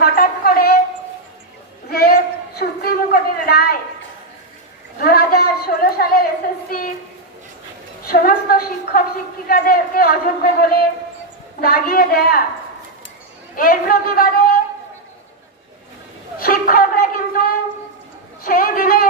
হঠাৎ করে যে সুপ্রিম কোর্টের রায় দু সালের এসএসসি সমস্ত শিক্ষক শিক্ষিকাদেরকে অযোগ্য বলে দাগিয়ে দেয়া, এর প্রতিবাদে শিক্ষকরা কিন্তু সেই দিনে